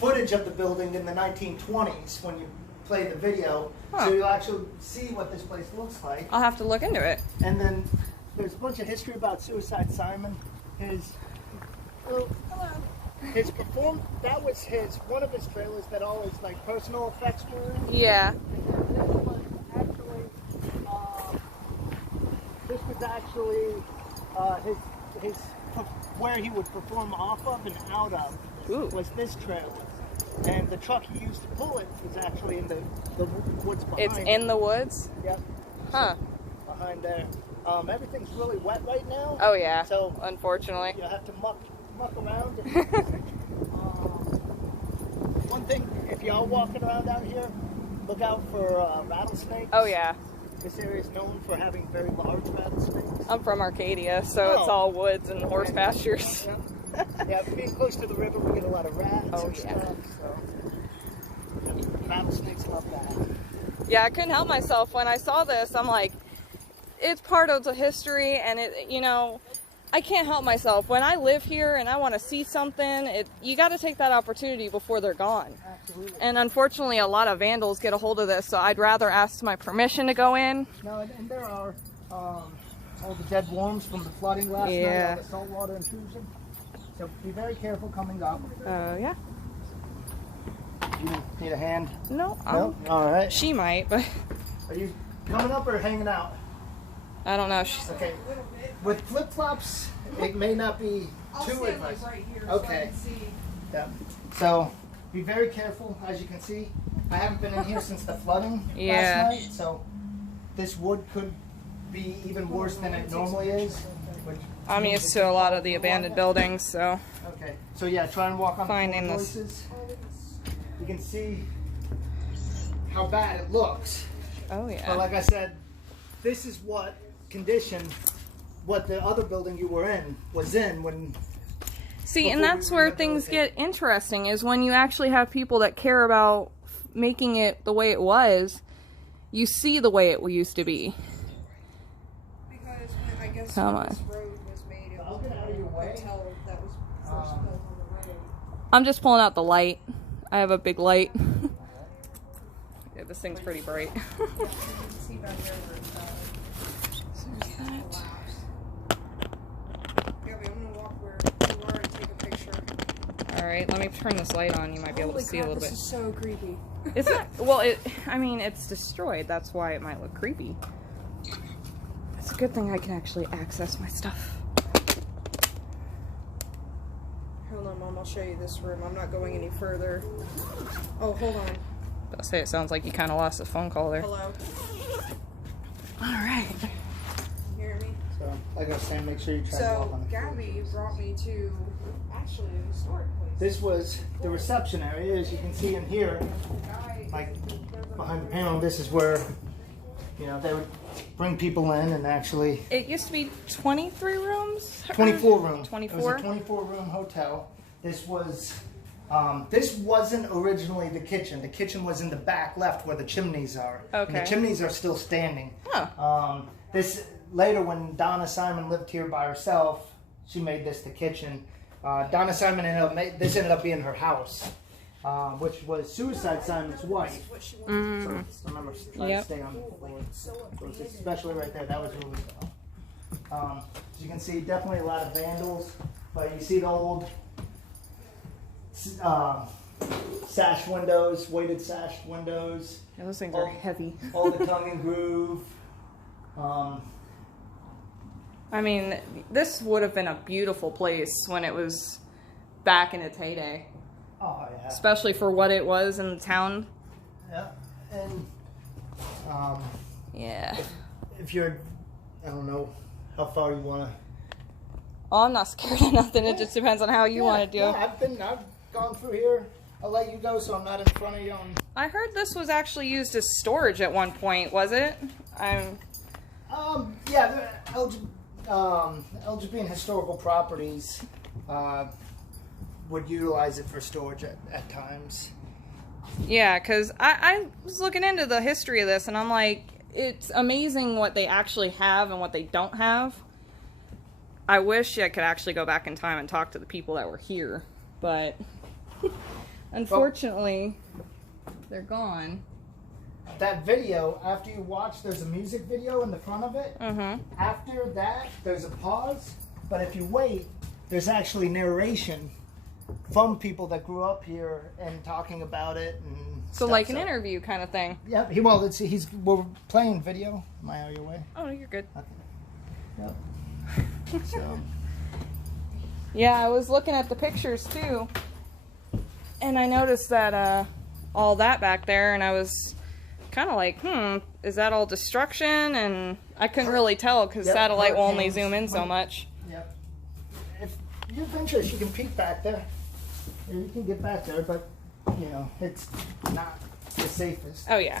footage of the building in the 1920s when you play the video. Huh. So you'll actually see what this place looks like. I'll have to look into it. And then there's a bunch of history about Suicide Simon. That was one of his trailers that always like personal effects were in. Yeah. This was actually his where he would perform off of and out of. Ooh. Was this trailer. And the truck he used to pull it was actually in the woods behind. It's in the woods? Yep. Huh. Behind there. Everything's really wet right now. Oh yeah, so unfortunately. You'll have to muck around. One thing, if y'all walking around out here, look out for rattlesnakes. Oh yeah. This area is known for having very large rattlesnakes. I'm from Arcadia, so it's all woods and horse pastures. Yeah. Yeah, being close to the river, we get a lot of rats and stuff. So rattlesnakes love that. Yeah, I couldn't help myself when I saw this. I'm like, it's part of the history, and I can't help myself. When I live here and I want to see something, you got to take that opportunity before they're gone. Absolutely. And unfortunately, a lot of vandals get a hold of this, so I'd rather ask my permission to go in. No, and there are all the dead worms from the flooding last night, all the saltwater intrusion. So be very careful coming up. Yeah. You need a hand? No. No? All right. She might, but... Are you coming up or hanging out? I don't know. Okay. With flip-flops, it may not be too advised. Right here, okay. So I can see. Yeah. So be very careful. As you can see, I haven't been in here since the flooding last night, so this wood could be even worse than it normally is. I'm used to a lot of the abandoned buildings, so... Okay. So yeah, try and walk on finding the this. voices. You can see how bad it looks. Oh yeah. But like I said, this is what condition what the other building you were in was in when. See, and that's where things get interesting, is when you actually have people that care about making it the way it was. You see the way it used to be. Because I guess Come when on. this road was made, it was a hotel that was first built on the road. I'm just pulling out the light. I have a big light. Yeah, this thing's pretty bright. You can see back there where it's collapsed. Gabby, I'm gonna walk where you are and take a picture. Alright, let me turn this light on. You might be able to see a little bit. This is so creepy. It's not, well, I mean, it's destroyed. That's why it might look creepy. It's a good thing I can actually access my stuff. Hold on, Mom. I'll show you this room. I'm not going any further. Oh, hold on. I'll say it sounds like you kind of lost a phone call there. Hello. Alright. You hear me? So I gotta say, make sure you try and walk So on the Gabby brought me to actually a historic place. This was the reception area, as you can see in here, like behind the panel. This is where, they would bring people in and actually. It used to be 23 rooms? 24 rooms. 24? It was a 24-room hotel. This was. This wasn't originally the kitchen. The kitchen was in the back left where the chimneys are. Okay. And the chimneys are still standing. Huh. This later, when Donna Simon lived here by herself, she made this the kitchen. Donna Simon this ended up being her house, which was Suicide Simon's wife. Mm. So remember, try to stay on the floor. So especially right there, that was really as you can see, definitely a lot of vandals, but you see the old sash windows, weighted sash windows. Yeah, those things are heavy. All the tongue and groove. I mean, this would have been a beautiful place when it was back in its heyday. Oh yeah. Especially for what it was in the town. Yeah, and yeah. If you're, I don't know how far you want to. Oh, I'm not scared of nothing. It just depends on how you want to do. Yeah, I've gone through here. I'll let you go so I'm not in front of you. I heard this was actually used as storage at one point, was it? Yeah, Jobean Historical Properties would utilize it for storage at times. Yeah, because I was looking into the history of this, and I'm like, it's amazing what they actually have and what they don't have. I wish I could actually go back in time and talk to the people that were here, but Unfortunately, they're gone. That video, after you watch, there's a music video in the front of it. Mm-hmm. After that, there's a pause. But if you wait, there's actually narration from people that grew up here and talking about it. And So stuff. like an interview kind of thing. Yeah, we're playing video. Am I out of your way? Oh, you're good. Okay. Yep. So. Yeah, I was looking at the pictures too, and I noticed that all that back there, and I was kind of like, is that all destruction? And I couldn't really tell because satellite will only zoom in so much. Yep. If you're adventurous, you can peek back there. Yeah, you can get back there, but you know it's not the safest. Oh yeah,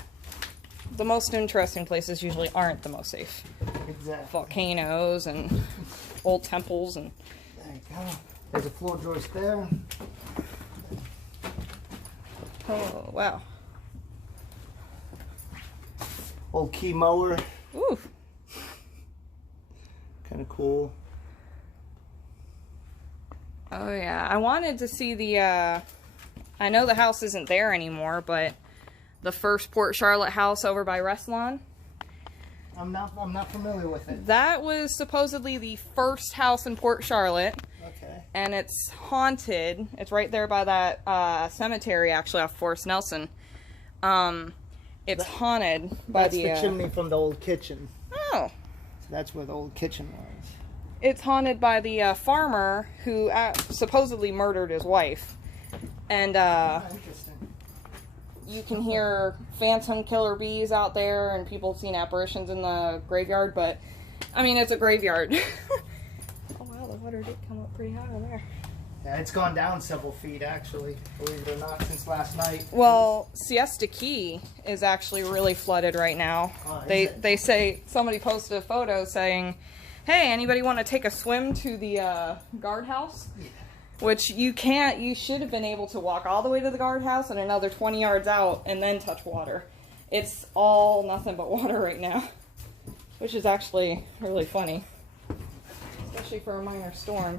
the most interesting places usually aren't the most safe. Exactly. Volcanoes and old temples and. There you go. There's a floor joist there. Oh wow. Old key mower. Ooh. Kind of cool. Oh yeah, I wanted to see the. I know the house isn't there anymore, but the first Port Charlotte house over by Restlawn. I'm not familiar with it. That was supposedly the first house in Port Charlotte. Okay. And it's haunted. It's right there by that cemetery, actually, off Forest Nelson. It's haunted by That's the chimney from the old kitchen. Oh. So that's where the old kitchen was. It's haunted by the farmer who supposedly murdered his wife. And Interesting. you can hear phantom killer bees out there, and people have seen apparitions in the graveyard, but, I mean, it's a graveyard. Oh, wow, the water did come up pretty high over there. Yeah, it's gone down several feet, actually, believe it or not, since last night. Well, Siesta Key is actually really flooded right now. Oh, They say, somebody posted a photo saying, hey, anybody want to take a swim to the guardhouse? Yeah. Which you can't. You should have been able to walk all the way to the guardhouse and another 20 yards out and then touch water. It's all nothing but water right now, which is actually really funny, especially for a minor storm.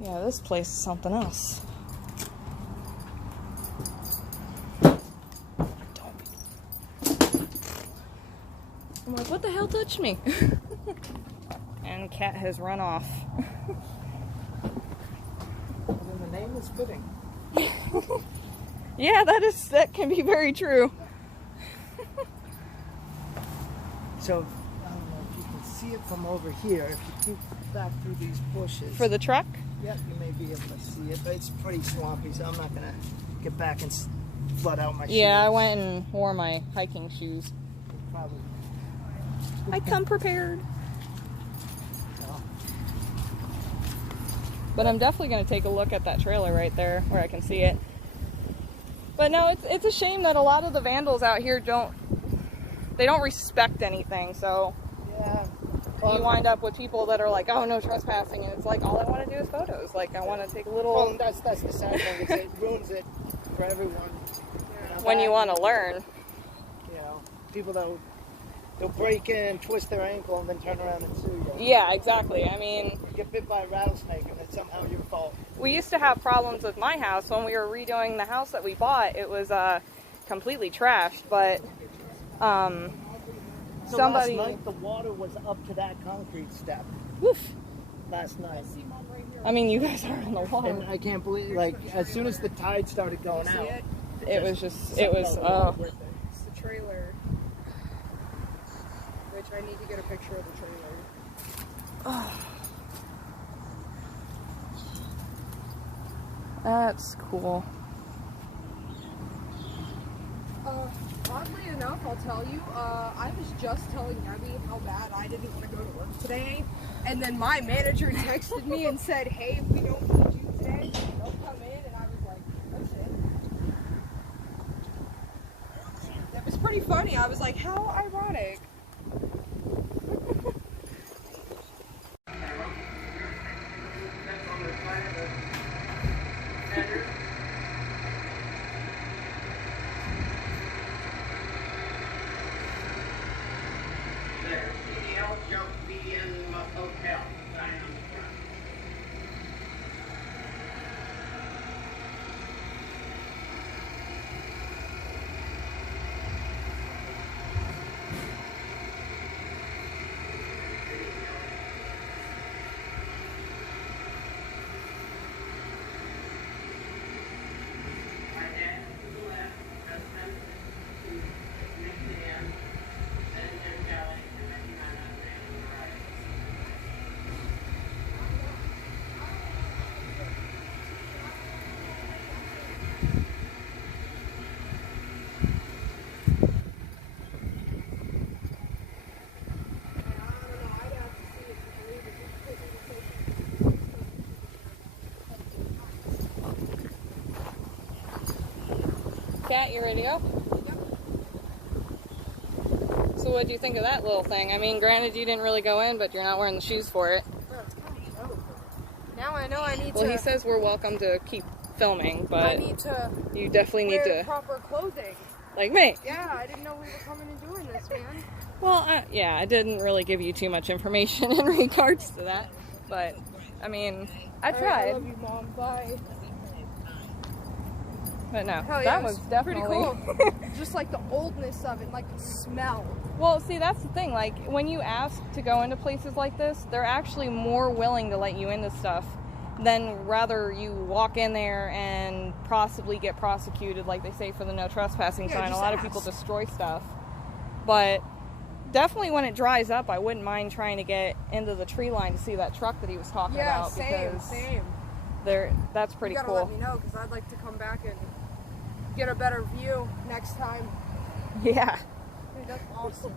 Yeah, this place is something else. I'm like, what the hell touched me? And cat has run off. And then the name is fitting. Yeah, that can be very true. So, I don't know if you can see it from over here. If you peek back through these bushes. For the truck? Yep, you may be able to see it, but it's pretty swampy, so I'm not going to get back and flood out my shoes. Yeah, I went and wore my hiking shoes. Probably. I come prepared. But I'm definitely going to take a look at that trailer right there where I can see it. But no, it's a shame that a lot of the vandals out here don't respect anything, so Yeah. you wind up with people that are like, oh, no trespassing, and it's like, all I want to do is photos. Like, I want to take a little... Well, that's the sad thing, is it ruins it for everyone. when you want to learn. You know, people that they'll break in, twist their ankle, and then turn around and sue you. Yeah, exactly. I mean... You get bit by a rattlesnake, and it's somehow your fault. We used to have problems with my house when we were redoing the house that we bought. It was completely trashed, but So somebody... last night, the water was up to that concrete step. Woof. Last night. I mean, you guys are in the water. And I can't believe, like, as soon as the tide started going out, It was just, it was, It's the trailer. Which I need to get a picture of the trailer. That's cool. Oddly enough, I'll tell you, I was just telling Debbie how bad I didn't want to go to work today. And then my manager texted me and said, hey, if we don't need you today, don't come in. And I was like, that's it. That was pretty funny. I was like, how ironic. Kat, you ready to go? Yep. So what do you think of that little thing? I mean, granted you didn't really go in, but you're not wearing the shoes for it. Now I know I need to. Well, he says we're welcome to keep filming, but I need to you definitely need wear to, proper clothing. like me. Yeah, I didn't know we were coming and doing this, man. Well, yeah, I didn't really give you too much information in regards to that, but I mean, I All right, tried. I love you, Mom. Bye. But no, Hell yeah, that was definitely pretty cool. Just like the oldness of it, like the smell. Well, see, that's the thing. Like, when you ask to go into places like this, they're actually more willing to let you into stuff than rather you walk in there and possibly get prosecuted, like they say for the no trespassing Yeah, sign. A just lot of ask. people destroy stuff. But definitely when it dries up, I wouldn't mind trying to get into the tree line to see that truck that he was talking Yeah, about. Because same. that's pretty You gotta cool. let me know, because I'd like to come back and get a better view next time. Yeah. Dude, that's awesome.